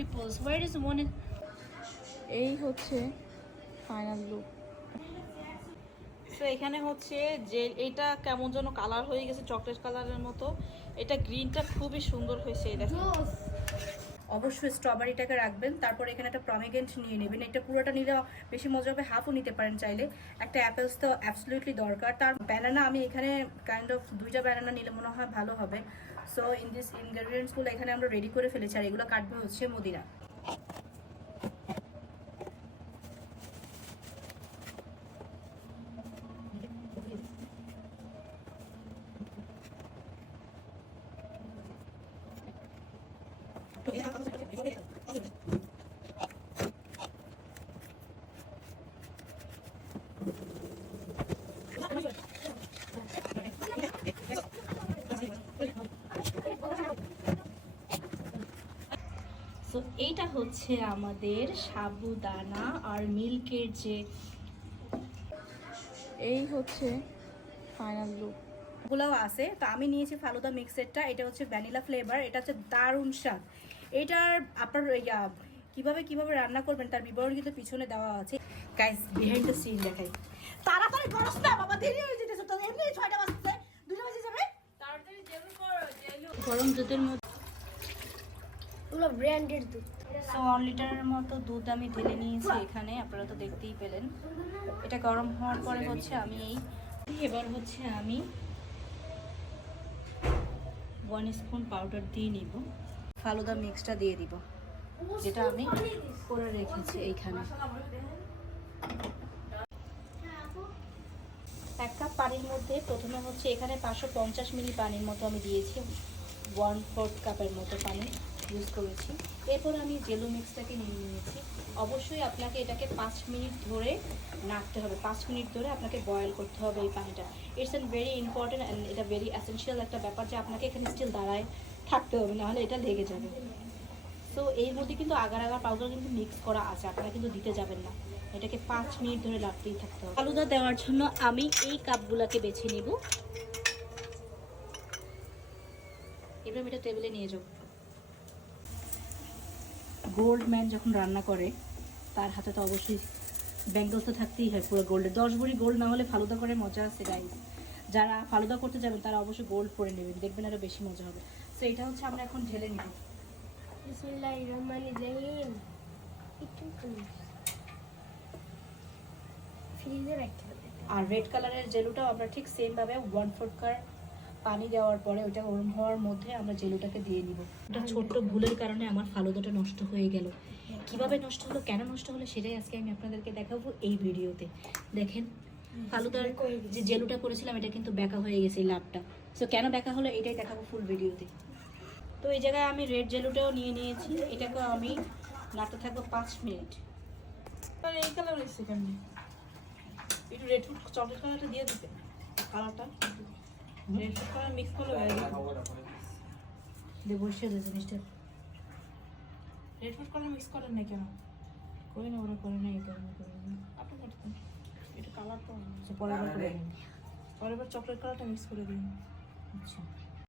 Peoples, where is one? in- এই হচ্ছে final look তো এখানে হচ্ছে যে এটা কেমন যেন কালার হয়ে গেছে চকলেট কালারের মতো। এটা গ্রিনটা খুবই সুন্দর হয়েছে এই দেখেন অবশ্যই স্ট্রবেরিটাকে রাখবেন তারপর এখানে একটা প্রমিগেন্ট নিয়ে নেবেন। এটা পুরোটা নিলে বেশি মজা হবে হাফও নিতে পারেন চাইলে। একটা অ্যাপেলস তো অ্যাবসলিউটলি দরকার। তার ব্যানানা আমি এখানে কাইন্ড অফ দুইটা ব্যানানা নিলে মনে হয় ভালো হবে। সো ইন দিস ইনগ্রেডিয়েন্টসগুলো এখানে আমরা রেডি করে ফেলেছি আর এগুলো কাটবে হচ্ছে মদিনা। সো এইটা হচ্ছে আমাদের সাবুদানা আর মিল্কের যে এই হচ্ছে ফাইনাল লুক। গুলাও আছে। তো আমি নিয়েছি ফালুদা মিক্সেরটা। এটা হচ্ছে ভ্যানিলা ফ্লেভার। এটা হচ্ছে দারুণ স্বাদ। এটার আপনার ইয়া কীভাবে কীভাবে রান্না করবেন তার বিবরণ কিন্তু পিছনে দেওয়া আছে। গাইস বিহাইন্ড দ্য সিন দেখাই। তাড়াতাড়ি করস না বাবা দেরি হয়ে যেতেছে। তো এমনি ছয়টা বাজছে দুটো বাজে যাবে? গরম দুধের মধ্যে ওগুলো ব্র্যান্ডেড দুধ। সো ওয়ান লিটারের মতো দুধ আমি ঢেলে নিয়েছি এখানে, আপনারা তো দেখতেই পেলেন। এটা গরম হওয়ার পরে হচ্ছে আমি এই এবার হচ্ছে আমি ওয়ান স্পুন পাউডার দিয়ে নিব। ফালুদা মিক্সটা দিয়ে দিব, যেটা আমি করে রেখেছি এইখানে। এক কাপ পানির মধ্যে প্রথমে হচ্ছে এখানে পাঁচশো পঞ্চাশ মিলি পানির মতো আমি দিয়েছি ওয়ান ফোর্থ কাপের মতো পানি। ইউজ করেছি। এরপর আমি জেলো মিক্সটাকে নিয়ে নিয়েছি। অবশ্যই আপনাকে এটাকে পাঁচ মিনিট ধরে নাড়তে হবে। পাঁচ মিনিট ধরে আপনাকে বয়েল করতে হবে এই পানিটা। It's an very important and এটা ভেরি অ্যাসেন্সিয়াল একটা ব্যাপার যে আপনাকে এখানে স্টিল দাঁড়ায় থাকতে হবে, নাহলে এটা লেগে যাবে। সো এর মধ্যে কিন্তু আগার আগার পাউডার কিন্তু মিক্স করা আছে। আপনারা কিন্তু দিতে যাবেন না। এটাকে পাঁচ মিনিট ধরে লাড়তেই থাকতে হবে। আলুদা দেওয়ার জন্য আমি এই কাপগুলোকে বেছে নিব। এবার আমি এটা টেবিলে নিয়ে যাব। গোল্ড ম্যান যখন রান্না করে তার হাতে তো অবশ্যই ব্যাঙ্গলস তো থাকতেই হয় পুরো গোল্ডের দশ ভরি গোল্ড না হলে ফালুদা করে মজা আছে গাইজ যারা ফালুদা করতে যাবেন তারা অবশ্যই গোল্ড পরে নেবেন। দেখবেন আরও বেশি মজা হবে। তো এটা হচ্ছে আমরা এখন ঢেলে নিব। আর রেড কালারের জেলুটাও আমরা ঠিক সেমভাবে ওয়ান ফোর্থ কার পানি দেওয়ার পরে ওইটা গরম হওয়ার মধ্যে আমরা জেলুটাকে দিয়ে নিব। ওটা ছোট্ট ভুলের কারণে আমার ফালুদাটা নষ্ট হয়ে গেল। কীভাবে নষ্ট হলো কেন নষ্ট হলো সেটাই আজকে আমি আপনাদেরকে দেখাবো এই ভিডিওতে। দেখেন ফালুদার যে জেলুটা করেছিলাম এটা কিন্তু বেঁকা হয়ে গেছে এই লাভটা। সো কেন বেঁকা হলো এটাই দেখাবো ফুল ভিডিওতে। তো এই জায়গায় আমি রেড জেলুটাও নিয়ে নিয়েছি। এটাকে আমি নাড়তে থাকব পাঁচ মিনিট। এই কালার এসছে কেন একটু রেড চকলেট কালারটা দিয়ে দিতে। কালারটা মিক্স করলে হয়ে বসিয়ে দেয় জিনিসটা। রেড ফুড কালার মিক্স করেন না কেন? করি না ওরা করে না এই কারণে করে না। আপনি করতেন একটু কালার তো পরে আবার করে নিন। পরের বার চকলেট কালারটা মিক্স করে দিন। আচ্ছা।